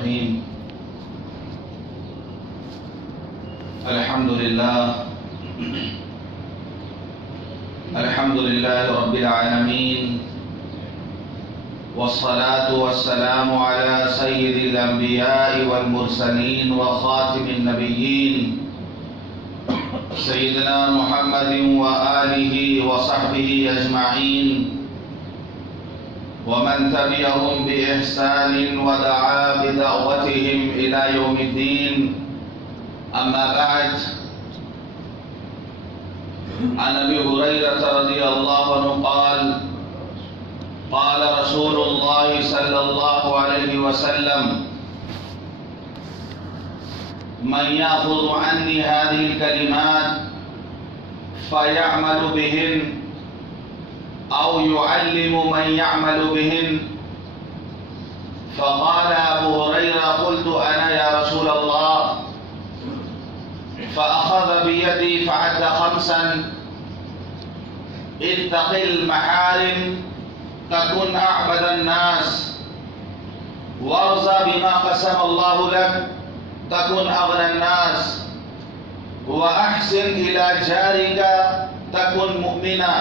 الرحيم. الحمد لله رب العالمين، والصلاة والسلام على سيد الأنبياء والمرسلين وخاتم النبيين سيدنا محمد وآله وصحبه أجمعين، ومن تبعهم بإحسان ودعا بدعوتهم إلى يوم الدين. أما بعد، عن أبي هريرة رضي الله عنه قال: قال رسول الله صلى الله عليه وسلم: من يأخذ عني هذه الكلمات فيعمل بهن أو يعلم من يعمل بهن. فقال أبو هريرة: قلت أنا يا رسول الله. فأخذ بيدي فعد 5: اتق المحارم تكن أعبد الناس، وارضى بما قسم الله لك تكن أغنى الناس، وأحسن إلى جارك تكن مؤمنا،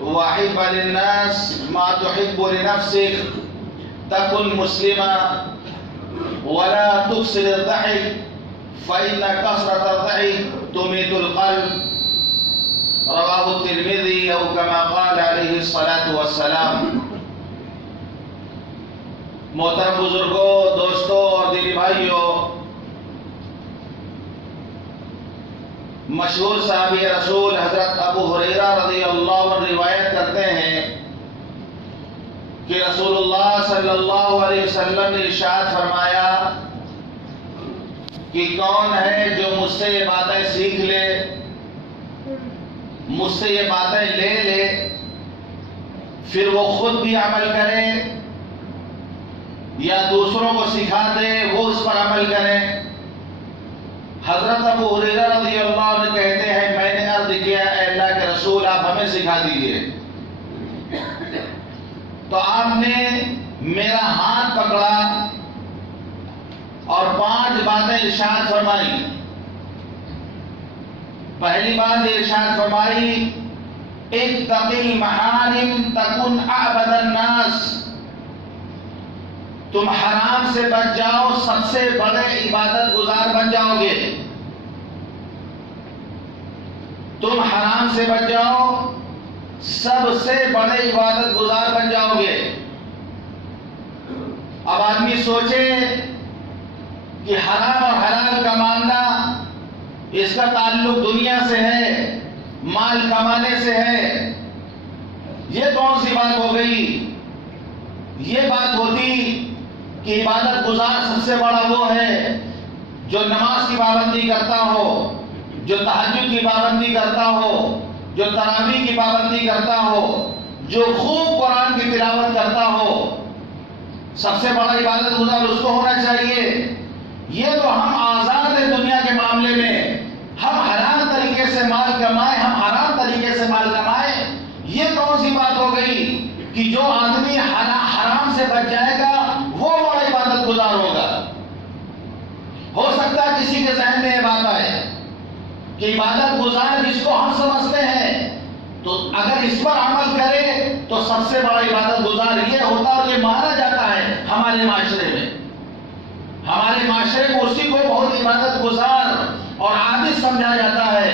وأحب للناس ما تحب لنفسك تكن مسلما، ولا تكسر الضحك فإن كثرة الضحك تميت القلب. رواه الترمذي، أو كما قال عليه الصلاة والسلام. محترم بزرگوں، دوستوں اور دینی بھائیوں، مشہور صحابی رسول حضرت ابو ہریرہ رضی اللہ عنہ روایت کرتے ہیں کہ رسول اللہ صلی اللہ علیہ وسلم نے ارشاد فرمایا کہ کون ہے جو مجھ سے یہ باتیں سیکھ لے، مجھ سے یہ باتیں لے لے، پھر وہ خود بھی عمل کرے یا دوسروں کو سکھا دے، وہ اس پر عمل کرے. حضرت ابو ہریرہ رضی اللہ عنہ کہتے ہیں میں نے عرض کیا اے اللہ کے رسول آپ ہمیں سکھا دیجئے. تو آپ نے میرا ہاتھ پکڑا اور 5 باتیں ارشاد فرمائی. پہلی بات ارشاد فرمائی: اتق المحارم تکن اعبد الناس. تم حرام سے بچ جاؤ، سب سے بڑے عبادت گزار بن جاؤ گے. تم حرام سے بچ جاؤ، سب سے بڑے عبادت گزار بن جاؤ گے. اب آدمی سوچے کہ حرام اور حلال کا معاملہ، اس کا تعلق دنیا سے ہے، مال کمانے سے ہے. یہ کون سی بات ہو گئی؟ یہ بات ہوتی کہ عبادت گزار سب سے بڑا وہ ہے جو نماز کی پابندی کرتا ہو، جو تہجد کی پابندی کرتا ہو، جو تراویح کی پابندی کرتا ہو، جو خوب قرآن کی تلاوت کرتا ہو. سب سے بڑا عبادت گزار اس کو ہونا چاہیے. یہ تو ہم آزاد ہیں دنیا کے معاملے میں، ہم حلال طریقے سے مال کمائیں، ہم حرام طریقے سے مال کمائیں. یہ کون سی بات ہو گئی کہ جو آدمی حرام سے بچ جائے گا وہ بڑا عبادت گزار ہوگا. ہو سکتا ہے کسی کے ذہن میں یہ بات آئے کہ عبادت گزار جس کو ہم سمجھتے ہیں، تو اگر اس پر عمل کرے تو سب سے بڑا عبادت گزار یہ ہوتا اور یہ مانا جاتا ہے ہمارے معاشرے میں. ہمارے معاشرے میں اسی کو بہت عبادت گزار اور عابد سمجھا جاتا ہے،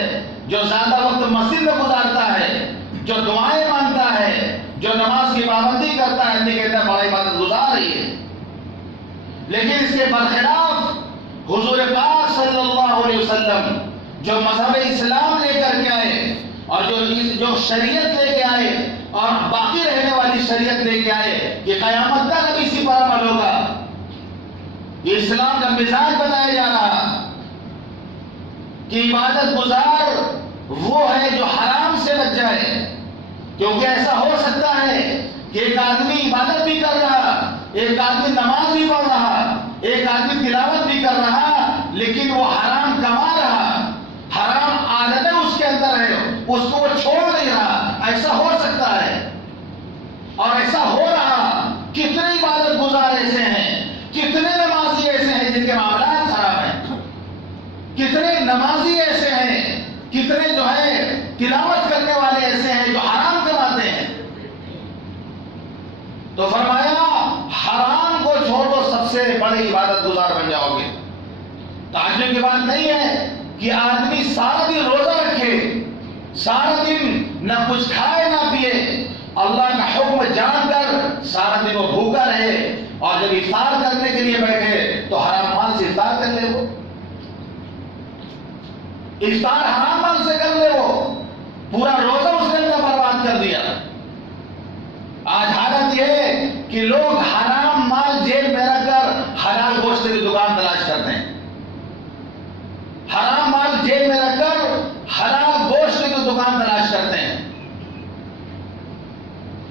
جو زیادہ وقت مسجد میں گزارتا ہے، جو دعائیں مانگتا ہے، جو نماز کی پابندی کرتا ہے. نہیں کہتا بڑا عبادت گزار رہی ہے. لیکن اس کے برخلاف حضور پاک صلی اللہ علیہ وسلم جو مذہب اسلام لے کر کے آئے اور جو شریعت لے کے آئے اور باقی رہنے والی شریعت لے کے آئے کہ قیامت تک اب اسی پر عمل ہوگا. یہ اسلام کا مزاج بتایا جا رہا کہ عبادت گزار وہ ہے جو حرام سے بچ جائے. کیونکہ ایسا ہو سکتا ہے کہ ایک آدمی عبادت بھی کر رہا، ایک آدمی نماز بھی پڑھ رہا، ایک آدمی تلاوت بھی کر رہا، لیکن وہ حرام کما رہا، حرام عادتیں اس کے اندر ہے، اس کو وہ چھوڑ نہیں رہا. ایسا ہو سکتا ہے اور ایسا ہو رہا. کتنے عبادت گزار ایسے ہیں، کتنے نمازی ایسے ہیں، کتنے جو ہے تلاوت کرنے والے ایسے ہیں جو حرام کماتے ہیں. تو فرمایا حرام کو چھوڑو، سب سے بڑی عبادت گزار بن جاؤ گے. تعجب کی بات نہیں ہے کہ آدمی سارا دن روزہ رکھے، سارا دن نہ کچھ کھائے نہ پیے، اللہ کا حکم جان کر سارا دن وہ بھوکا رہے، اور جب افطار کرنے کے لیے بیٹھے تو حرام مال سے افطار کر لے. وہ افطار حرام مال سے کر لے، وہ پورا روزہ اس نے برباد کر دیا. آج حالت یہ ہے کہ لوگ حرام مال جیب میں رکھ کر حلال گوشت کی دکان تلاش کرتے ہیں. حرام مال جیب میں رکھ کر حلال گوشت کی دکان تلاش کرتے ہیں.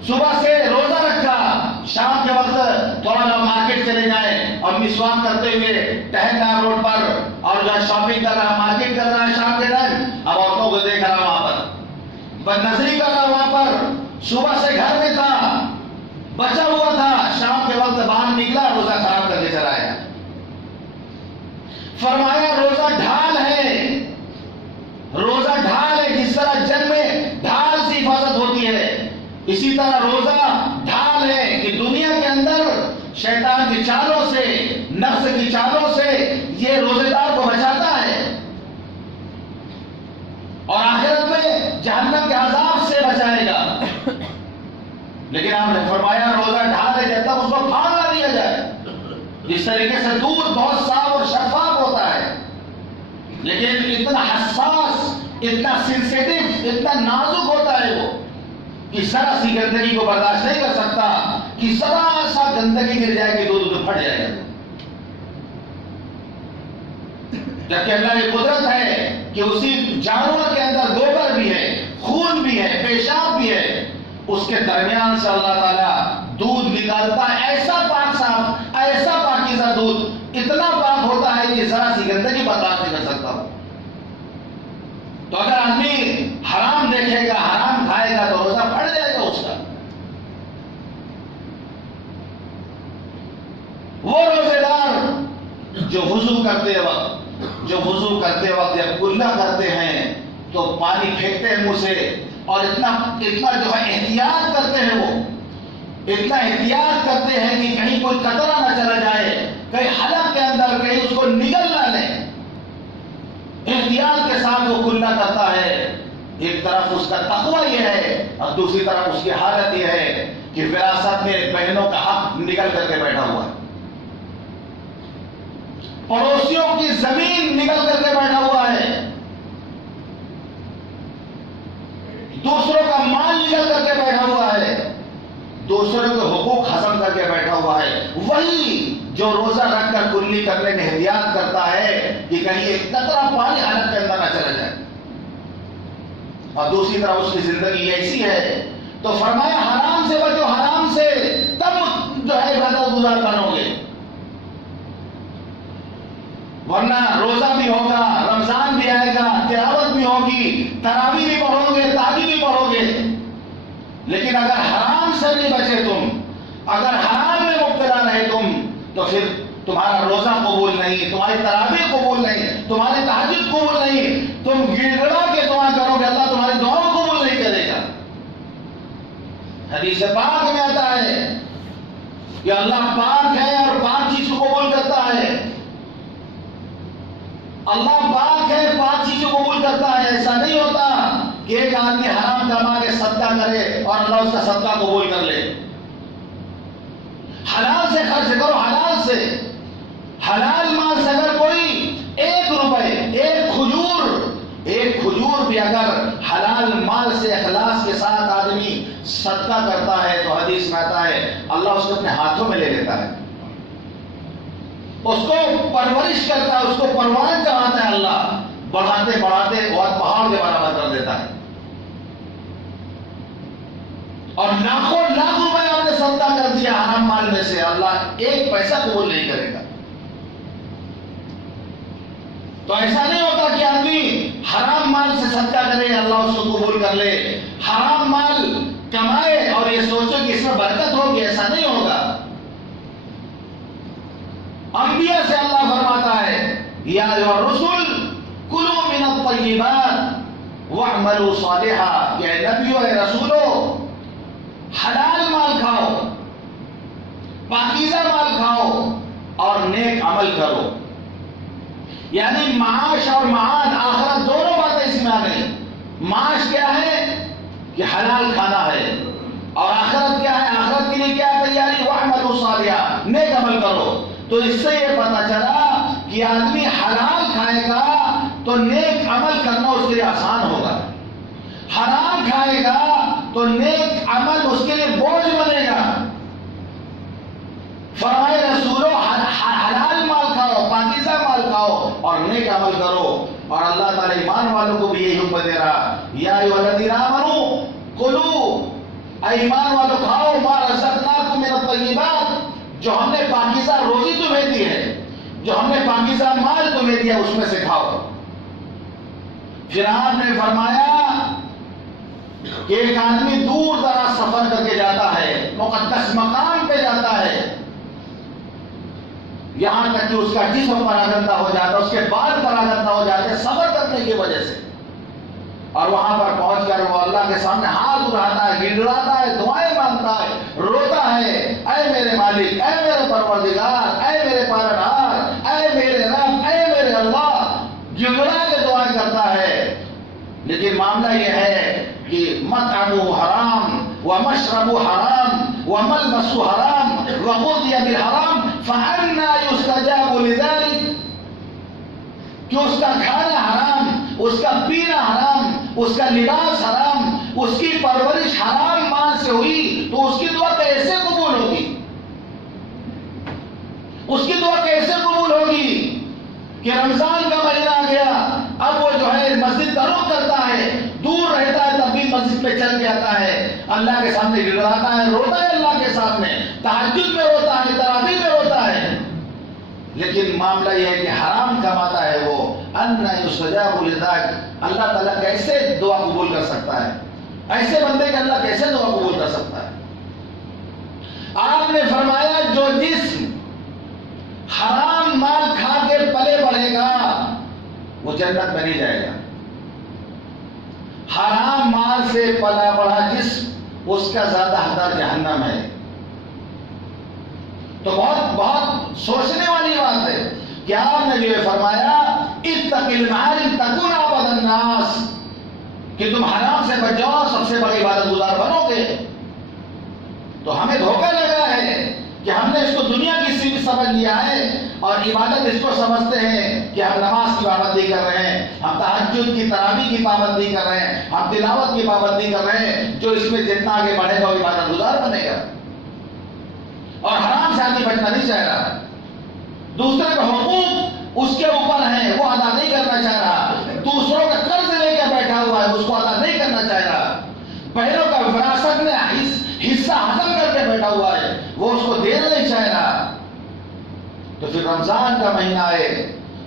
صبح سے روزہ رکھا، شام کے وقت تھوڑا سا مارکیٹ چلے جائیں اور مسواک کرتے ہوئے ٹہل رہا روڈ پر، اور جو شاپنگ کر رہا، مارکیٹ کر رہا ہے شام کے ٹائم، اب عورتوں کو دیکھ رہا وہاں پر، بد نظری کر رہا وہاں پر. صبح سے گھر میں تھا، بچا ہوا تھا، شام کے وقت باہر نکلا، روزہ خراب کر کے چلا آیا. فرمایا روزہ ڈھال ہے، روزہ ڈھال ہے. جس طرح جنگ میں ڈھال سے حفاظت ہوتی ہے، اسی طرح روزہ ڈھال ہے کہ دنیا کے اندر شیطان کی چالوں سے، نفس کی چالوں سے یہ روزے دار کو بچاتا ہے، اور آخرت میں جہنم کے عذاب سے بچائے گا. لیکن آپ نے فرمایا روزہ ڈھال ہے جب تک اس کو پھاڑ نہ دیا جائے. جس طریقے سے دودھ بہت صاف اور شفاف ہوتا ہے، لیکن اتنا حساس، اتنا سینسیٹیو، اتنا نازک ہوتا ہے وہ کہ ذرا سی گندگی کو برداشت نہیں کر سکتا، کہ ذرا سا گندگی گر جائے گی دودھ پھٹ جائے گا. جبکہ اللہ کی قدرت ہے کہ اسی جانور کے اندر گوبر بھی ہے، خون بھی ہے، پیشاب بھی ہے، اس کے درمیان سے اللہ تعالیٰ دودھ نکالتا ہے. ایسا پاک صاف، ایسا پاکیزہ دودھ، اتنا پاک ہوتا ہے کہ ذرا سی گندگی برداشت نہیں کر سکتا. تو اگر آدمی حرام دیکھے گا، حرام کھائے گا تو روزہ پھٹ جائے گا اس کا. وہ روزے دار جو وضو کرتے وقت جب کلا کرتے ہیں تو پانی پھینکتے ہیں منہ سے، اور اتنا جو ہے احتیاط کرتے ہیں، وہ اتنا احتیاط کرتے ہیں کہ کہیں کوئی قطرہ نہ چلا جائے، کہیں حلق کے اندر کہیں اس کو نگل نہ لیں. احتیاط کے ساتھ وہ کلا کرتا ہے. ایک طرف اس کا تقوی یہ ہے، اور دوسری طرف اس کی حالت یہ ہے کہ وراثت میں بہنوں کا حق نگل کر کے بیٹھا ہوا ہے، پڑوسیوں کی زمین نگل کر کے بیٹھا ہوا ہے، دوسروں کا مال نگل کر کے بیٹھا ہوا ہے، دوسروں کے حقوق ختم کر کے بیٹھا ہوا ہے. وہی جو روزہ رکھ کر کلی کرنے میں احتیاط کرتا ہے کہ کہیں ایک قطرہ پانی حلق کے اندر نہ چلا جائے، اور دوسری طرف اس کی زندگی ایسی ہے. تو فرمایا حرام سے بچو، حرام سے تب جو ہے عبادت گزار بنو گے، ورنہ روزہ بھی ہوگا، رمضان بھی آئے گا، تلاوت بھی ہوگی، تراویح بھی پڑھو گے، تہجد بھی پڑھو گے، لیکن اگر حرام سے نہیں بچے تم، اگر حرام میں مبتلا رہے تم، تو پھر تمہارا روزہ قبول نہیں، تمہاری تراویح قبول نہیں، تمہاری تہجد قبول نہیں. تم گڑ گڑا کے دعا کرو گے، اللہ تمہاری دعاؤں قبول نہیں کرے گا. حدیث پاک میں آتا ہے کہ اللہ پاک ہے اور پاک چیز کو قبول کرتا ہے. اللہ پاک ہے، پاک چیز کو قبول کرتا ہے. ایسا نہیں ہوتا کہ ایک آدمی حرام کما کے صدقہ کرے اور اللہ اس کا صدقہ قبول کر لے. حلال سے خرچ کرو، حلال سے، حلال مال سے. اگر کوئی 1 روپے، ایک کھجور بھی اگر حلال مال سے اخلاص کے ساتھ آدمی صدقہ کرتا ہے تو حدیث میں آتا ہے اللہ اس کو اپنے ہاتھوں میں لے لیتا ہے، اس کو پرورش کرتا ہے، اس کو پروان چڑھاتا ہے. اللہ بڑھاتے بڑھاتے بہت پہاڑ کے برابر کر دیتا ہے. اور لاکھوں لاکھ روپے آپ نے صدقہ کر دیا حرام مال میں سے، اللہ 1 پیسہ قبول نہیں کرے گا. تو ایسا نہیں ہوتا کہ آدمی حرام مال سے صدقہ کرے اللہ اس کو قبول کر لے، حرام مال کمائے اور یہ سوچو کہ اس میں برکت ہوگی، ایسا نہیں ہوگا. انبیاء سے اللہ فرماتا ہے یا ایھا الرسل کلوا من الطیبات واعملوا صالحا، کہ اے نبیوں اے رسولوں حلال مال کھاؤ، پاکیزہ مال کھاؤ اور نیک عمل کرو. یعنی معاش اور معاد آخرت دونوں باتیں اس میں آ گئی. معاش کیا ہے کہ حلال کھانا ہے، اور آخرت کیا ہے، آخرت کے لیے کیا تیاری، واعملوا صالحا، نیک عمل کرو. تو اس سے یہ پتا چلا کہ آدمی حلال کھائے گا تو نیک عمل کرنا اس کے لیے آسان ہوگا، حرام کھائے گا تو نیک عمل اس کے لیے بوجھ بنے گا. فرمائے رسولوں حلال مال کھاؤ، پاکیزہ مال کھاؤ اور نیک عمل کرو. اور اللہ تعالیٰ ایمان والوں کو بھی یہی حکم دے رہا، یا ایھا الذین آمنوا کلوا، اے ایمان والوں کھاؤ ما رزقناکم من الطیبات، جو ہم نے پاکیزہ روزی تمہیں دی ہے، جو ہم نے پاکیزہ مال تمہیں دیا اس میں سے کھاؤ. پھر آپ نے فرمایا کہ ایک آدمی دور دراز سفر کر کے جاتا ہے، مقدس مقام پہ جاتا ہے، یہاں تک کہ اس کا جسم پراگندہ ہو جاتا ہے، اس کے بال پراگندہ ہو جاتے ہیں سفر کرنے کی وجہ سے، اور وہاں پر پہنچ کر وہ اللہ کے سامنے ہاتھ اٹھاتا ہے، گڑگڑاتا ہے، دعائیں مانگتا ہے، روتا ہے، اے میرے مالک، اے میرے پروردگار، اے میرے پالنہار، اے میرے رب، اے میرے اللہ، گڑگڑا کے دعائیں کرتا ہے. لیکن معاملہ یہ ہے کہ مطعمہ حرام ومشربہ حرام وملبسہ حرام وغذی بالحرام فأنى يستجاب لذلك، کہ اس کا کھانا حرام، اس کا پینا حرام، اس کا لباس حرام، اس کی پرورش حرام مال سے ہوئی تو اس کی دعا کیسے قبول ہوگی؟ اس کی دعا کیسے قبول ہوگی کہ رمضان کا مہینہ آ گیا، اب وہ جو ہے مسجد کا رخ کرتا ہے، دور رہتا ہے تب بھی مسجد پہ چل کے آتا ہے، اللہ کے سامنے گڑگڑاتا ہے، روتا ہے اللہ کے سامنے، تہجد میں روتا ہے، تراویح میں روتا ہے. لیکن معاملہ یہ ہے کہ حرام کماتا ہے وہ. انّى يستجاب لذلك، اللہ تعالیٰ کیسے دعا قبول کر سکتا ہے؟ ایسے بندے کے اللہ کیسے دعا قبول کر سکتا ہے؟ آپ نے فرمایا جو جسم حرام مال کھا کے پلے بڑھے گا وہ جنت میں نہیں جائے گا. حرام مال سے پلا بڑھا جسم اس کا زیادہ حقدار جہنم ہے. تو بہت بہت سوچنے والی بات ہے کہ آپ نے یہ فرمایا اتق المحارم تکن عبد الناس، کہ تم حرام سے بچ جاؤ سب سے بڑی عبادت گزار بنو گے. تو ہمیں دھوکہ لگا ہے کہ ہم نے اس کو دنیا کی صرف سمجھ لیا ہے اور عبادت اس کو سمجھتے ہیں کہ ہم نماز کی پابندی کر رہے ہیں، ہم تہجد کی تراویح کی پابندی کر رہے ہیں، ہم تلاوت کی پابندی کر رہے ہیں. جو اس میں جتنا آگے بڑھے گا وہ عبادت گزار بنے گا. اور حرام سے آدمی بچنا نہیں چاہ رہا، دوسرے کا حقوق اس کے اوپر ہیں وہ ادا نہیں کرنا چاہ رہا، دوسروں کا قرض لے کے بیٹھا ہوا ہے اس کو ادا نہیں کرنا چاہ رہا، بہنوں کا وراثت میں حصہ حاصل کر کے بیٹھا ہوا ہے وہ اس کو دینا نہیں چاہ رہا. تو پھر رمضان کا مہینہ آئے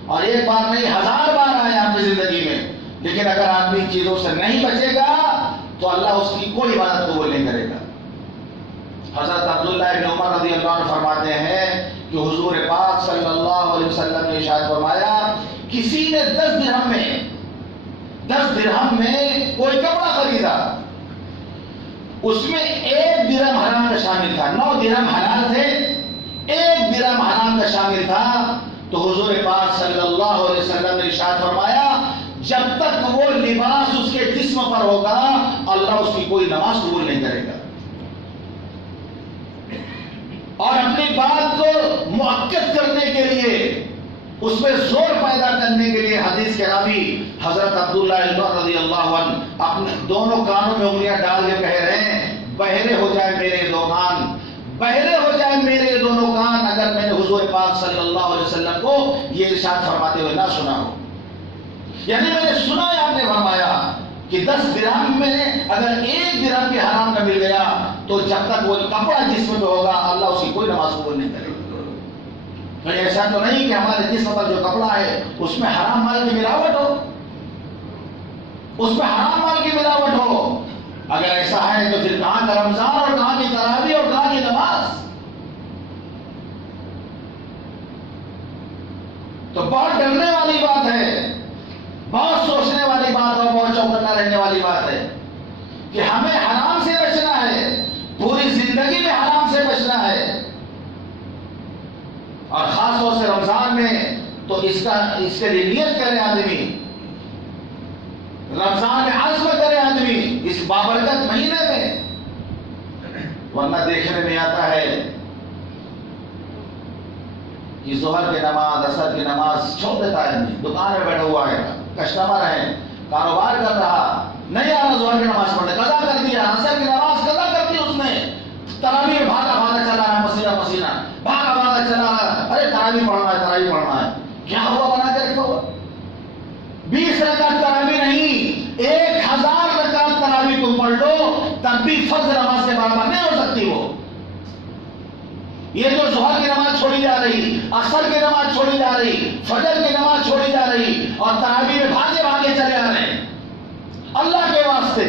اور ایک بار نہیں 1000 بار آئے آپ کی زندگی میں، لیکن اگر آدمی چیزوں سے نہیں بچے گا تو اللہ اس کی کوئی عبادت قبول نہیں کرے گا. حضرت عبداللہ ابن عمر رضی اللہ عنہ فرماتے ہیں کہ حضور پاک صلی اللہ علیہ وسلم نے ارشاد فرمایا کسی نے 10 درہم میں کوئی کپڑا خریدا، اس میں 1 درہم حرام کا شامل تھا، 9 درہم حلال تھے، 1 درہم حرام کا شامل تھا. تو حضور پاک صلی اللہ علیہ وسلم نے ارشاد فرمایا جب تک وہ لباس اس کے جسم پر ہوگا اللہ اس کی کوئی نماز قبول نہیں کرے گا. اور اپنی بات کو مؤکد کرنے کے لیے اس میں زور پیدا کرنے کے لیے حدیث کے راوی حضرت عبداللہ رضی اللہ عنہ اپنے دونوں کانوں میں انگلیاں ڈال کے کہہ رہے ہیں بہرے ہو جائے میرے 2 کان، بہرے ہو جائے میرے دونوں کان اگر میں نے حضور پاک صلی اللہ علیہ وسلم کو یہ ارشاد فرماتے ہوئے نہ سنا ہو. یعنی میں نے سنا ہے آپ نے فرمایا کہ 10 درہم میں اگر 1 درہم بھی حرام کا مل گیا تو جب تک وہ کپڑا جسم میں ہوگا اللہ اس کی کوئی نماز قبول نہیں کرے گا. تو ایسا تو نہیں کہ ہمارے جسم پر جو کپڑا ہے اس میں حرام مال کی ملاوٹ ہو، اس میں حرام مال کی ملاوٹ ہو. اگر ایسا ہے تو پھر کہاں کا رمضان اور کہاں کی تراویح اور کہاں کی نماز؟ تو بہت ڈرنے والی بات ہے زندہ رہنے والی بات ہے کہ ہمیں حرام سے بچنا ہے، پوری زندگی میں حرام سے بچنا ہے، اور خاص طور سے رمضان میں تو اس کے لیے نیت کرے آدمی، رمضان میں عزم کرے آدمی اس بابرکت مہینے میں، ورنہ دیکھنے میں آتا ہے کہ ظہر کی نماز، عصر کی نماز چھوڑ دیتا ہے آدمی، دکان میں بیٹھا ہوا ہے، کسٹمر ہے، کاروبار کر رہا، نہیں آ رہا ظہر کی نماز پڑھنے، قضا کر دیا، عصر کی نماز قضا کر دی اس نے، تراویح میں بھاگا بھاگا چلا رہا، پسینہ پسینہ بھاگا بھاگا چلا رہا، ارے تراویح پڑھنا ہے، تراویح پڑھنا ہے، کیا ہوا بنا کے رکھا ہوا؟ 20 رکعت تراویح نہیں، 1000 رکعت تراویح تم پڑھ لو تب بھی فرض نماز کے برابر نہیں ہو سکتی وہ۔ یہ جو ظہر کی نماز چھوڑی جا رہی، عصر کی نماز چھوڑی جا رہی، فجر کی نماز چھوڑی جا رہی، اور تراویح میں بھاگے بھاگے چلے آ رہے ہیں، اللہ کے واسطے،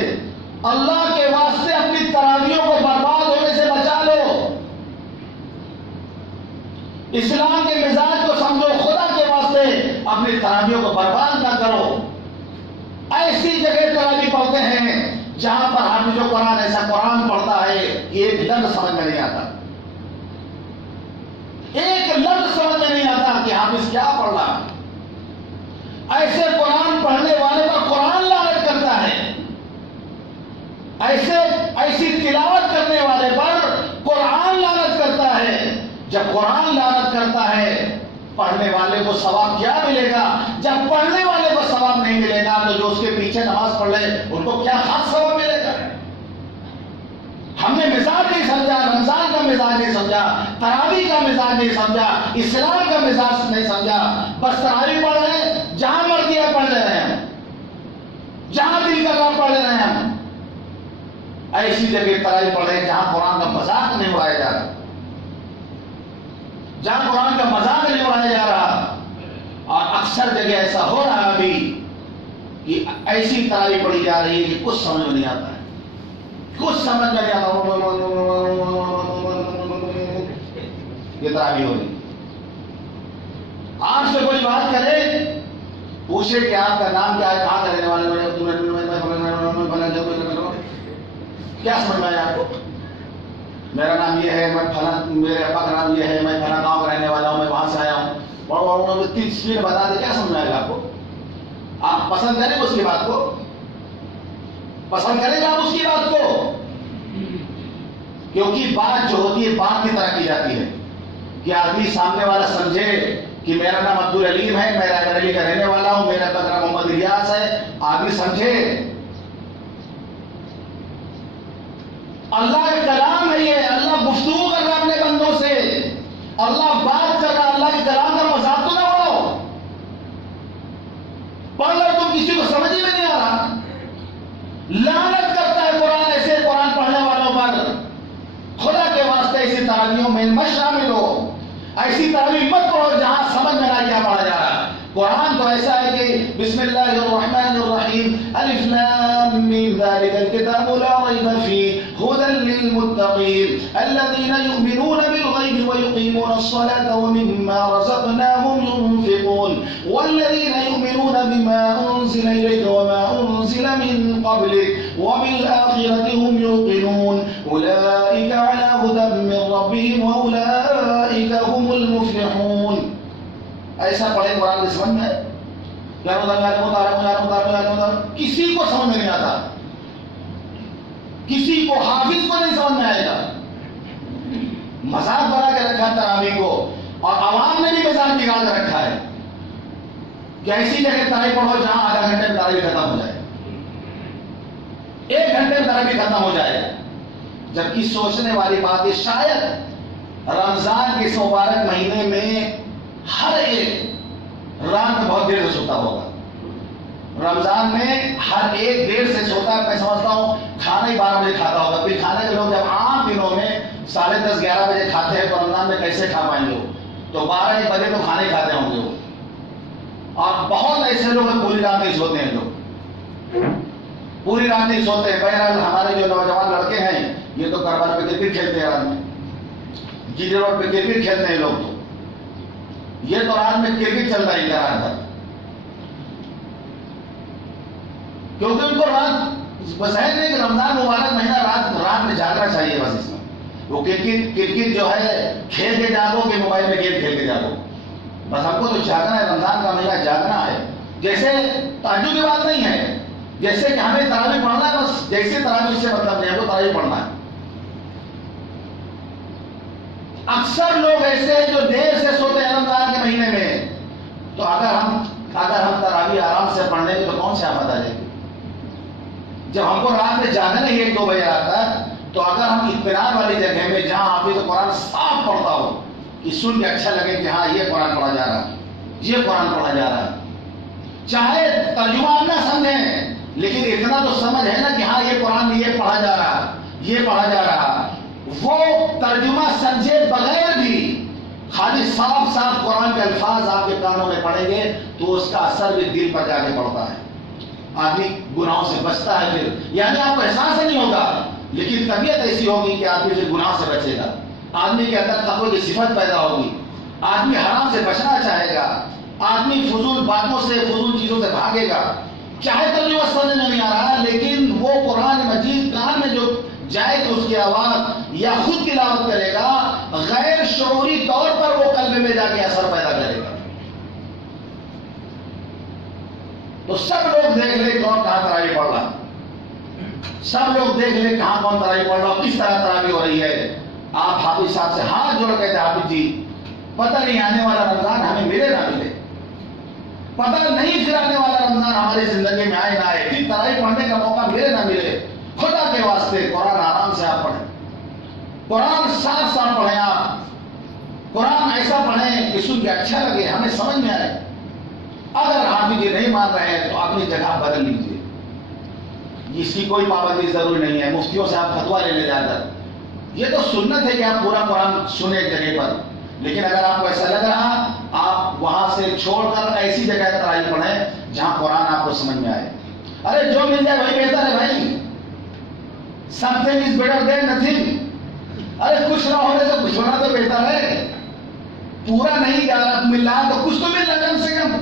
اللہ کے واسطے اپنی تراویحوں کو برباد ہونے سے بچا لو، اسلام کے مزاج کو سمجھو، خدا کے واسطے اپنی تراویحوں کو برباد نہ کرو۔ ایسی جگہ تراویح پڑھتے ہیں جہاں پر حافظ قرآن ایسا قرآن پڑھتا ہے ایک لفظ سمجھ میں نہیں آتا، ایک لفظ سمجھ میں نہیں آتا کہ حافظ کیا پڑھ رہا۔ ایسے قرآن پڑھنے والے پر قرآن لعنت کرتا ہے، ایسی تلاوت کرنے والے پر قرآن لعنت کرتا ہے۔ جب قرآن لعنت کرتا ہے پڑھنے والے کو ثواب کیا ملے گا؟ جب پڑھنے والے کو ثواب نہیں ملے گا تو جو اس کے پیچھے نماز پڑھ رہے ان کو کیا خاص ثواب ملے گا؟ ہم نے مزاج نہیں سمجھا، رمضان کا مزاج نہیں سمجھا، تراویح کا مزاج نہیں سمجھا، اسلام کا مزاج نہیں سمجھا، بس تراویح پڑھ رہے ہیں، جہاں مرضی ہے پڑھ لے رہے ہیں، جہاں دل کر رہا پڑھ لے رہے ہیں ہم۔ ایسی جگہ تراویح پڑھ رہے ہیں جہاں قرآن کا مذاق نہیں اڑایا جا رہا، جہاں قرآن کا مذاق نہیں اڑایا جا رہا، اور اکثر جگہ ایسا ہو رہا ہے ابھی کہ ایسی تراویح پڑھی جا رہی ہے کہ کچھ سمجھ میں نہیں آتا ہے، کچھ سمجھ میں نہیں آتا، یہ تراویح ہو رہی۔ آپ سے کوئی بات کرے، پوچھے کہ آپ کا نام کیا ہے، کہاں کا رہنے والے، کیا سمجھ میں آیا آپ کو؟ میرا نام یہ ہے، میں فلاں، میرے ابا کا نام یہ ہے، میں فلاں گاؤں کا رہنے والا ہوں، میں وہاں سے آیا ہوں، اور 30 منٹ بتا دے، کیا سمجھ میں آئے گا آپ کو؟ آپ پسند کریں گے اس کی بات کو؟ پسند کریں گے آپ اس کی بات کو؟ کیونکہ بات جو ہوتی ہے بات کی طرح کی جاتی ہے کہ آدمی سامنے والا سمجھے کہ میرا نام عبدالعلیم ہے، میں رائے بریلی کا رہنے والا ہوں، میرا نام محمد الیاس ہے، آدمی سمجھے۔ اللہ کا کلام ہے یہ، اللہ گفتگو کر رہا ہے اپنے بندوں سے، اللہ بات کر رہا ہے، اللہ کے کلام کا مذاق تو نہ اڑاؤ۔ پڑھ لو تو کسی کو سمجھ ہی میں نہیں آ رہا، لعنت کرتا ہے قرآن ایسے قرآن پڑھنے والوں پر۔ خدا کے واسطے ایسی تراویحوں میں مت شامل ہو، ایسی تراویح مت پڑھو جہاں سمجھ میں نہ کیا پڑھا جا رہا۔ قرآن تو ایسا ہے کہ بسم اللہ الرحمن الرحیم، الف لام میم ذالک الکتاب لا ریب فیہ ھدی للمتقین الذین یؤمنون بالغیب ویقیمون الصلاة ومما رزقناہم ينفقون والذین یؤمنون بما انزل الیک وما انزل من قبلک وبالآخرة هم یوقنون اولئک علی ھدی من ربہم واولئک هم المفلحون۔ ایسا پڑھے قرآن کی سمجھ میں کسی کو سمجھ میں نہیں آتا، کسی کو حافظ کو نہیں سمجھ میں آئے گا۔ مذاق بنا کے رکھا ہے تراویح کو، اور عوام نے بھی مذاق بگاڑ کے رکھا ہے کہ ایسی جگہ تراویح پڑھو جہاں آدھا گھنٹے میں تراویح ختم ہو جائے، 1 گھنٹے میں تراویح ختم ہو جائے۔ جبکہ سوچنے والی بات ہے، شاید رمضان کے اس مبارک مہینے میں ہر ایک رات میں بہت دیر سے سوتا ہوگا، رمضان میں ہر ایک دیر سے سوتا ہے۔ میں سمجھتا ہوں کھانا ہی 12 بجے کھاتا ہوگا، پھر کھانے کے لوگ جب عام دنوں میں 10:30 11 بجے کھاتے ہیں تو رمضان میں کیسے کھا پائیں گے؟ تو 12 بجے تو کھانے کھاتے ہوں گے وہ۔ اور بہت ایسے لوگ پوری رات نہیں سوتے ہیں، لوگ پوری رات نہیں سوتے۔ بہرحال ہمارے جو نوجوان لڑکے ہیں یہ تو کربلا پہ کرکٹ کھیلتے ہیں، رات میں جی روڈ پہ کرکٹ کھیلتے ہیں لوگ، تو یہ تو رات میں کرکٹ چل رہا ہے رات بھر، کیونکہ ان کو رات بظاہر نہیں کہ رمضان مبارک مہینہ رات میں جاگنا چاہیے بس اس میں. وہ کرکٹ جو ہے کھیل کے جاگو کہ موبائل میں گیم کھیل کے جاگو، بس ہم کو تو جاگنا ہے. رمضان کا مہینہ جاگنا ہے. جیسے تہجد کی بات نہیں ہے، جیسے کہ ہمیں تراویح پڑھنا ہے، بس جیسے تراویح سے مطلب نہیں، ہم کو تراویح پڑھنا ہے. اکثر لوگ ایسے ہیں جو دیر سے سوتے ہیں رمضان کے مہینے میں. تو اگر ہم تراویح آرام سے پڑھ لیں گے تو کون سی آفت آ جائے گی؟ جب ہم کو رات میں جاگنا ہے 1-2 بجے رات تک، تو اگر ہم اطمینان والی جگہ میں جہاں حافظ قرآن صاف پڑھتا ہو کہ سن کے اچھا لگے کہ ہاں یہ قرآن پڑھا جا رہا ہے، یہ قرآن پڑھا جا رہا ہے، چاہے ترجمہ آپ نہ سمجھیں لیکن اتنا تو سمجھ ہے نا کہ ہاں یہ قرآن میں یہ پڑھا جا رہا ہے، یہ پڑھا جا رہا ہے. وہ ترجمہ سمجھے بغیر بھی خالی صاف قرآن کے الفاظ آپ کے کانوں میں پڑھیں گے تو اس کا اثر بھی دل پر جا کے پڑتا ہے. آدمی گناہوں سے بچتا ہے. پھر یعنی آپ کو احساس نہیں ہوگا لیکن طبیعت ایسی ہوگی کہ آدمی پھر گناہ سے بچے گا. آدمی کے اندر تقوی کی صفت پیدا ہوگی. آدمی حرام سے بچنا چاہے گا. آدمی فضول باتوں سے فضول چیزوں سے بھاگے گا. چاہے ترجمہ سمجھ میں نہیں آ رہا لیکن وہ قرآن مجید کان میں جو جائے تو اس کی آواز یا خود تلاوت کرے گا، غیر شعوری طور پر وہ قلب میں جا کے اثر پیدا کرے گا. تو سب لوگ دیکھ لیں کون کہاں تراویح پڑھ رہا، سب لوگ دیکھ لیں کہاں کون تراویح پڑھ رہا، کس طرح تراویح ہو رہی ہے. آپ حافظ صاحب سے ہاتھ جوڑ کے حافظ جی پتہ نہیں آنے والا رمضان ہمیں ملے نہ ملے، پتہ نہیں پھر آنے والا رمضان ہماری زندگی میں آئے نہ آئے، پھر تراویح پڑھنے کا موقع ملے نہ ملے. خدا کے واسطے قرآن آرام سے آپ پڑھیں، قرآن صاف پڑھیں. آپ قرآن ایسا پڑھیں کہ سن کے اچھا لگے، ہمیں سمجھ میں آئے. اگر حافظ یہ نہیں مان رہے ہیں تو اپنی جگہ بدل لیجیے. اس کی کوئی پابندی ضروری نہیں ہے. مفتیوں سے آپ فتوا لے جا کر، یہ تو سنت ہے کہ آپ پورا قرآن سنیں ایک جگہ پر. لیکن اگر آپ کو ایسا لگ رہا آپ وہاں سے چھوڑ کر ایسی جگہ تراویح پڑھیں جہاں قرآن آپ کو سمجھ میں آئے. ارے جو مل جائے وہی بہتر ہے بھائی. Something is better than nothing. ارے کچھ نہ ہونے سے کچھ ہونا تو بہتر ہے. پورا نہیں مل رہا تو کچھ تو مل رہا کم سے کم.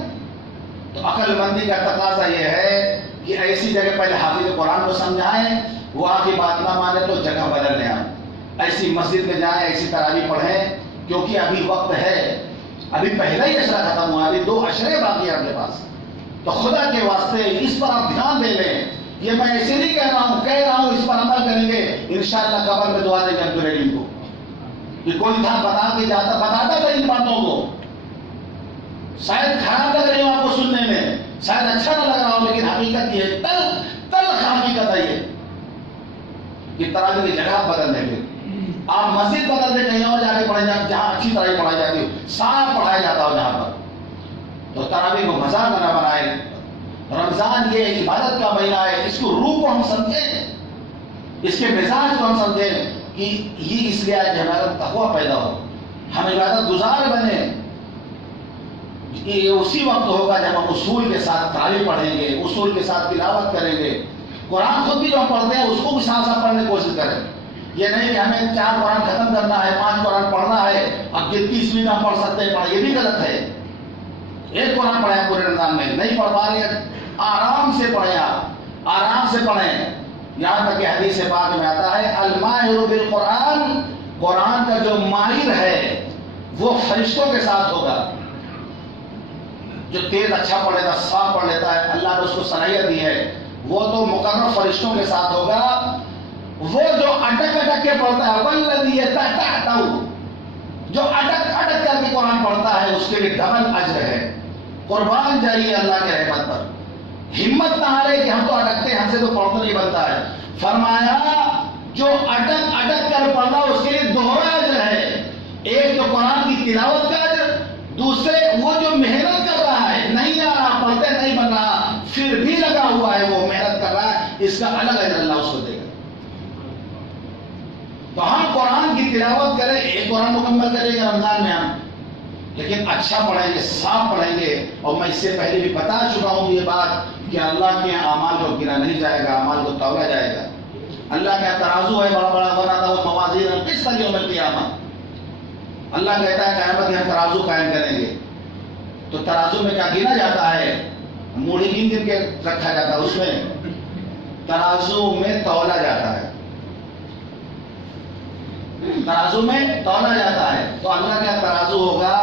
تو عقل مندی کا تقاضا یہ ہے کہ ایسی جگہ پہلے حافظ قرآن کو سمجھائیں، وہ آپ کی بات نہ مانے تو جگہ بدل لیں. آپ ایسی مسجد میں جائیں، ایسی تراویح پڑھیں، کیونکہ ابھی وقت ہے. ابھی پہلا ہی عشرہ ختم ہوا، ابھی 2 عشرے باقی ہیں آپ کے پاس. تو خدا کے واسطے اس پر آپ دھیان دے لیں. یہ میں ایسے نہیں کہہ رہا ہوں اس پر عمل کریں گے انشاءاللہ قبر میں دعا دیں گے عبد الرحیم کو کہ کوئی تھا بتاتا تھا ان باتوں کو. شاید خراب لگ رہی ہو آپ کو سننے میں، شاید اچھا نہ لگ رہا ہو، لیکن حقیقت یہ ہے، تلخ حقیقت ہے یہ کہ تراویح کی جگہ بدل دیں گے. آپ مسجد بدل دیں، کہیں اور جا کے پڑھیں جہاں اچھی تراویح پڑھائی جاتی ہو، صاف پڑھایا جاتا ہو جہاں پر. تو تراویح کو مزاق نہ بنائے. رمضان یہ عبادت کا مہینہ ہے، اس کو روح کو ہم سمجھیں، اس کے مزاج کو ہم سمجھیں کہ یہ اس لیے ہے کہ ہمارا تقویٰ پیدا ہو، ہم عبادت گزار بنے. یہ اسی وقت ہوگا جب ہم اصول کے ساتھ تراویح پڑھیں گے، اصول کے ساتھ تلاوت کریں گے. قرآن خود بھی جو ہم پڑھتے ہیں اس کو بھی ساتھ ساتھ پڑھنے کی کوشش کریں. یہ نہیں کہ ہمیں 4 قرآن ختم کرنا ہے، 5 قرآن پڑھنا ہے، اب یہ 30 منٹ ہم پڑھ سکتے ہیں پڑھیں، یہ بھی غلط ہے. ایک قرآن پڑھیں پورے رمضان میں، نہیں پڑھ پا رہے ہیں آرام سے پڑھیں، آپ آرام سے پڑھیں. یہاں تک کہ حدیث پاک میں آتا ہے الماہر بالقرآن، قرآن کا جو ماہر ہے وہ فرشتوں کے ساتھ ہوگا. جو تیز اچھا پڑھ لیتا، صاف پڑھ لیتا ہے، اللہ نے اس کو صلاحیت دی ہے، وہ تو مقرر فرشتوں کے ساتھ ہوگا. وہ جو اٹک کے پڑھتا ہے والذی یتتعتع، جو اٹک کر کے قرآن پڑھتا ہے اس کے لیے ڈبل اجر ہے. قربان جائیے اللہ کے رحمت پر. ہمت نہ ہارے کہ ہم تو اٹکتے ہیں، ہم سے تو پڑھتا نہیں بنتا ہے. فرمایا جو اٹک کر پڑھنا اس کے لیے دوہرا اجر ہے. ایک تو قرآن کی تلاوت کا اجر، دوسرے وہ جو محنت کر رہا ہے، نہیں آ رہا، پڑھتے نہیں بن رہا، پھر بھی لگا ہوا ہے، وہ محنت کر رہا ہے، اس کا الگ اجر اللہ اس کو دے گا. تو ہم قرآن کی تلاوت کریں، ایک قرآن مکمل کریں گے رمضان میں ہم، لیکن اچھا پڑھیں گے، صاف پڑھیں گے. اور میں اس سے پہلے بھی بتا چکا ہوں یہ بات کہ اللہ کے اعمال کو گنا نہیں جائے گا، اعمال کو تولا جائے گا. اللہ کا ترازو ہے بڑا بڑا بنا تھا، وہ موازین کس طرح یوم القیامہ. اللہ کہتا ہے قیامت میں ہم ترازو قائم کریں گے. تو ترازو میں کیا گنا جاتا ہے؟ موڑی گن کے رکھا جاتا ہے، اس میں ترازو میں تولا جاتا ہے، ترازو میں تولا جاتا ہے. تو اللہ کا ترازو ہوگا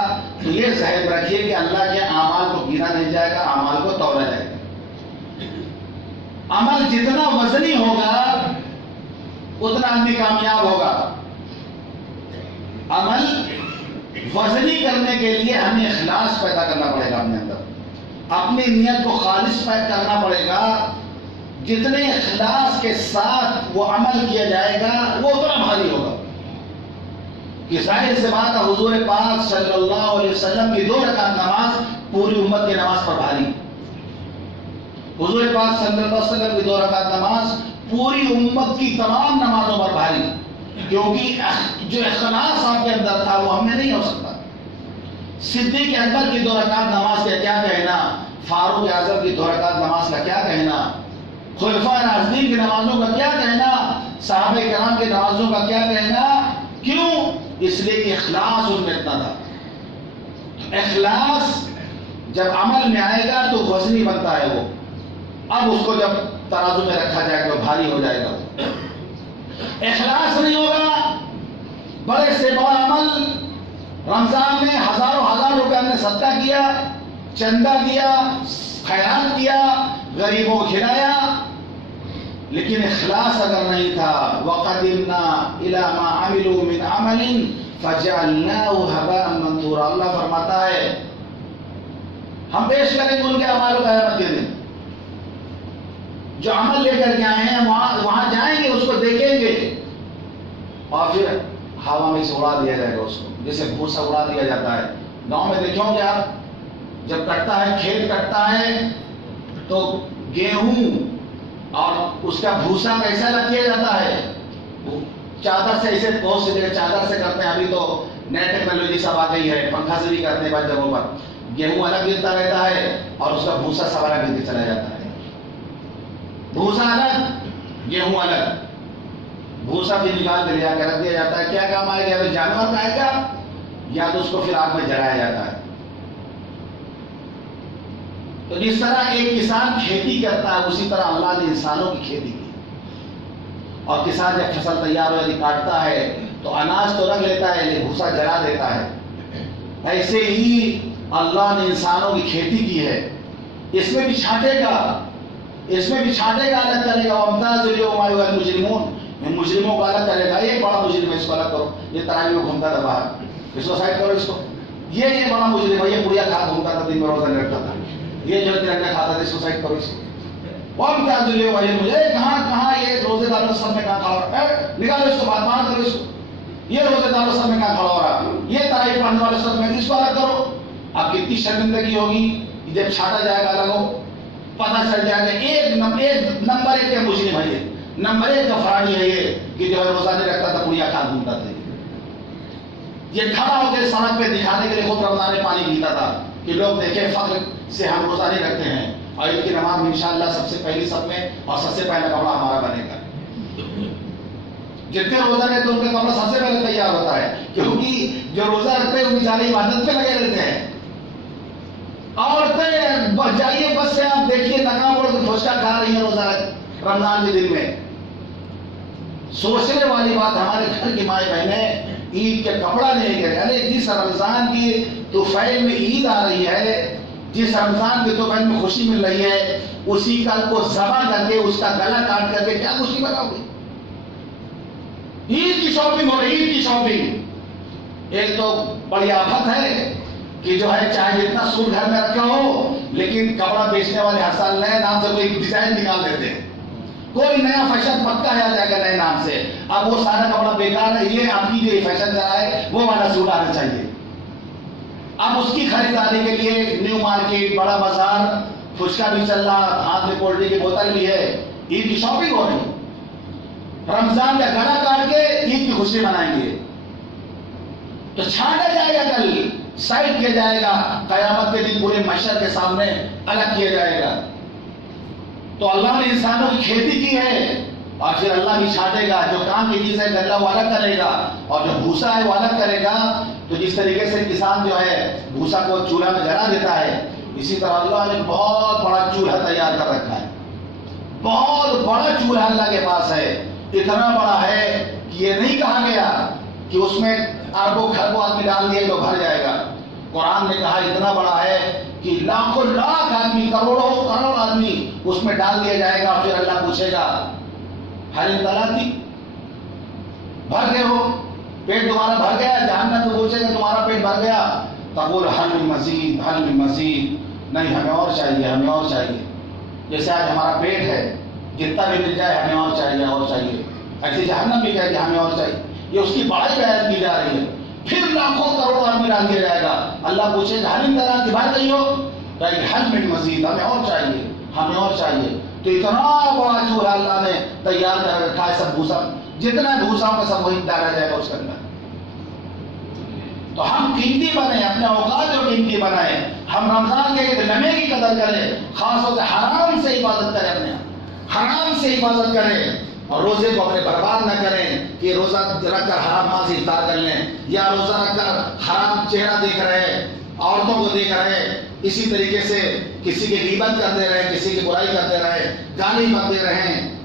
تو یہ ذہن رکھیے کہ اللہ کے اعمال کو گنا نہیں جائے گا، اعمال کو تولا جائے گا. عمل جتنا وزنی ہوگا اتنا آدمی کامیاب ہوگا. عمل وزنی کرنے کے لیے ہمیں اخلاص پیدا کرنا پڑے گا اپنے اندر، اپنی نیت کو خالص کرنا پڑے گا. جتنے اخلاص کے ساتھ وہ عمل کیا جائے گا وہ اتنا بھاری ہوگا. کہ ظاہر سے بات ہے حضور پاک صلی اللہ علیہ وسلم کی 2 رکعت نماز پوری امت کی نماز پر بھاری. حضور پاک صلی اللہ علیہ وسلم کی 2 رکعت نماز پوری امت کی تمام نمازوں پر بھاری، کیونکہ جو اخلاص آپ کے اندر تھا وہ ہم میں نہیں ہو سکتا. صدیق اکبر کی 2 رکعت نماز کا کیا کہنا، فاروق اعظم کی 2 رکعت نماز کا کیا کہنا، خلفاء راشدین کی نمازوں کا کیا کہنا، صحابہ کرام کی نمازوں کا کیا کہنا. کیوں؟ اس لیے کہ اخلاص ان میں اتنا تھا. اخلاص جب عمل میں آئے گا تو وزنی بنتا ہے وہ. اب اس کو جب ترازو میں رکھا جائے گا بھاری ہو جائے گا. اخلاص نہیں ہوگا، بڑے سے بڑا عمل رمضان میں ہزاروں روپے ہم نے صدقہ کیا، چندہ دیا، خیرات کیا، غریبوں کو کھلایا، لیکن اخلاص اگر نہیں تھا وَقَدِمْنَا إِلَى مَا عَمِلُوا مِنْ عَمَلٍ فَجَعَلْنَاهُ هَبَاءً مَنْثُورًا. اللہ فرماتا ہے ہم پیش کریں گے ان کے اعمال کو قیامت کے دن. جو عمل لے کر کے آئے ہیں وہاں جائیں گے، اس کو دیکھیں گے اور پھر ہوا میں سے اڑا دیا جائے گا. اس کو جیسے بھوسا اڑا دیا جاتا ہے. گاؤں میں دیکھو گے آپ، جب کٹتا ہے، کھیت کٹتا ہے تو گیہوں اور اس کا بھوسا کیسا رکھ دیا جاتا ہے، چادر سے. ایسے بہت سی جگہ چادر سے کرتے ہیں. ابھی تو نئی ٹیکنالوجی سب آ گئی ہے، پنکھا سے بھی کرتے ہیں بعض جگہوں پر. گیہوں الگ گرتا رہتا ہے اور اس کا بھوسا سوارا گر کے چلا جاتا ہے. بھوسا الگ، گیہوں الگ. بھوسا بھی نکال کے جا کے رکھ دیا جاتا ہے. کیا کام آئے گا؟ تو جانور کا آئے گا یا تو اس کو پھر آگ میں جلایا جاتا ہے. تو جس طرح ایک کسان کھیتی کرتا ہے اسی طرح اللہ نے انسانوں کی کھیتی کی. اور کسان جب فصل تیار ہو جاتی کاٹتا ہے تو اناج تو رکھ لیتا ہے لیکن بھوسا جلا دیتا ہے. ایسے ہی اللہ نے انسانوں کی کھیتی کی ہے. اس میں بھی چھانٹے گا، اس میں بھی چھانٹے گا، الگ کرے گا. وَامْتَازُوا الْيَوْمَ أَيُّهَا الْمُجْرِمُونَ. مجرموں کو الگ کرے گا. ایک بڑا مجرم ہے، اس کو الگ کرو. یہ تراویح میں گھومتا تھا باہر، اس کو سائڈ کرو. اس کو یہ بڑا مجرم ہے، یہ پوریا کھا گھومتا تھا، دن میں روزہ نہیں رکھتا تھا. یہ جو ترنگا کھاتا تھا، اس کو سائڈ کرو. اس کو وَامْتَازُوا الْيَوْمَ مجھے کہاں یہ روزے داروں سب میں کہاں کھڑا ہو رہا ہے، نکالو اس کو، بات مان کرو. اس کو یہ روزے داروں سب میں کہاں کھڑا ہو رہا ہے، یہ تراویح پڑھنے والے سب میں، اس کو الگ کرو. اب کتنی شرمندگی ہوگی جب چھاٹا جائے گا الگ ہو. پتہ چل جائے گا ایک نمبر 1 کے مجرم ہے، یہ نمبر 1 کا فراڈی ہے یہ کہ جو ہے روزہ نہیں رکھتا تھا، پوریا کھا گھومتا تھا. یہ کھڑا ہو کے سڑک پہ دکھانے کے لیے خود رمضان میں پانی پیتا تھا کہ لوگ دیکھیں فخر سے ہم روزہ نہیں رکھتے ہیں. اور ان کی نماز میں انشاءاللہ سب سے پہلی سب میں اور سب سے پہلا کپڑا ہمارا بنے گا. جتنے روزہ رہتے ان کا کپڑا سب سے پہلے تیار ہوتا ہے، کیونکہ جو روزہ رکھتے ہیں وہ بیچارے عبادت پہ لگے رہتے ہیں. عورتیں جائیے بس سے آپ دیکھیے نقاب اور گھوشا کھا رہی ہیں روزہ رمضان کے دن میں. سوچنے والی بات، ہمارے گھر کی مائیں بہنیں عید کے کپڑا نہیں گئے. یعنی جس رمضان کی طفیل میں عید آ رہی ہے، جس رمضان کے طفیل میں خوشی مل رہی ہے، اسی کل کو ذبح کر کے اس کا گلا کاٹ کر کے کیا خوشی بناؤ گے؟ عید کی شاپنگ ہو رہی، عید کی شاپنگ. ایک تو بڑی آفت ہے کہ جو ہے چاہے جتنا سوٹ گھر میں رکھا ہو لیکن کپڑا بیچنے والے ہر سال نئے نام سے کوئی ڈیزائن نکال دیتے ہیں. کوئی نیا فیشن پکا آ جائے گا نئے نام سے. اب وہ سارا کپڑا بیکار ہے، یہ آپ کی جو فیشن چلا ہے وہ والا سوٹ آنا چاہیے. اب اس کی خریداری کے لیے نیو مارکیٹ، بڑا بازار، فچکا بھی چل رہا، ہاتھ میں کولڈ ڈرنک کی بوتل بھی ہے. عید کی شاپنگ ہو رہی. رمضان کا گلا کاٹ کے عید کی خوشی منائیں گے. تو چھانٹا جائے گا، کل سائڈ کیا جائے گا، قیامت کے دن پورے محشر کے سامنے الگ کیا جائے گا. تو اللہ نے انسانوں کی کھیتی کی ہے اور پھر اللہ بھی چھانٹے گا. جو کام کی چیز ہے اللہ وہ الگ کرے گا اور جو بھوسا ہے وہ الگ کرے گا. تو جس طریقے سے کسان جو ہے بھوسا کو چولہا میں جلا دیتا ہے، اسی طرح اللہ نے بہت بڑا چولہا تیار کر رکھا ہے. بہت بڑا چولہا اللہ کے پاس ہے، اتنا بڑا ہے کہ یہ نہیں کہا گیا کہ اس میں اربوں کھربوں آدمی ڈال دیے تو بھر جائے گا۔ قرآن نے کہا اتنا بڑا ہے کہ لاکھوں لاکھ آدمی، کروڑوں کروڑ آدمی اس میں ڈال دیا جائے گا، پھر اللہ پوچھے گا حل امتلأتی، بھر گئے ہو؟ پیٹ تمہارا بھر گیا؟ جہنم تو پوچھے گا تمہارا پیٹ بھر گیا؟ تقول حل من مزید، حل من مزید، نہیں ہمیں اور چاہیے، ہمیں اور چاہیے۔ جیسے آج ہمارا پیٹ ہے، جتنا بھی مل جائے ہمیں اور چاہیے، اور چاہیے، ایسے جہنم بھی کہے کہ ہمیں اور چاہیے۔ یہ اس کی بڑائی بیان کی جا رہی ہے۔ پھر لاکھوں کروڑوں آدمی ڈال دیا جائے گا، اللہ پوچھے گا حل امتلأتی، بھر گئی ہو؟ کہ حل من مزید، ہمیں اور چاہیے، ہمیں اور چاہیے۔ تو اتنا بڑا چولہا اللہ نے تیار کر رکھا ہے، سب بھوسا، جتنا بھوسا ہوگا سب وہی ڈالا جائے گا اس کے اندر۔ تو ہم قیمتی بنیں، اپنے اوقات جو قیمتی بنائیں، ہم رمضان کے ایک لمحے کی قدر کریں، خاص طور سے حرام سے حفاظت کریں، اپنے حرام سے حفاظت کریں، اور روزے کو اپنے برباد نہ کریں کہ روزہ رکھ کر حرام ماں سے افطار کر لیں، یا روزہ رکھ کر حرام چہرہ دیکھ رہے، عورتوں کو دیکھ رہے، اسی طریقے سے کسی کی غیبت کرتے رہے، کسی کی برائی کرتے رہے، گالی بکتے رہیں۔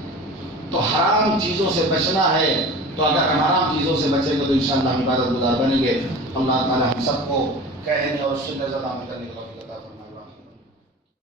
تو حرام چیزوں سے بچنا ہے۔ تو اگر ہم حرام چیزوں سے بچیں گے تو انشاءاللہ ہم عبادت گزار بنیں گے۔ اللہ تعالی ہم سب کو کہنے اور سننے زبان کرنے کا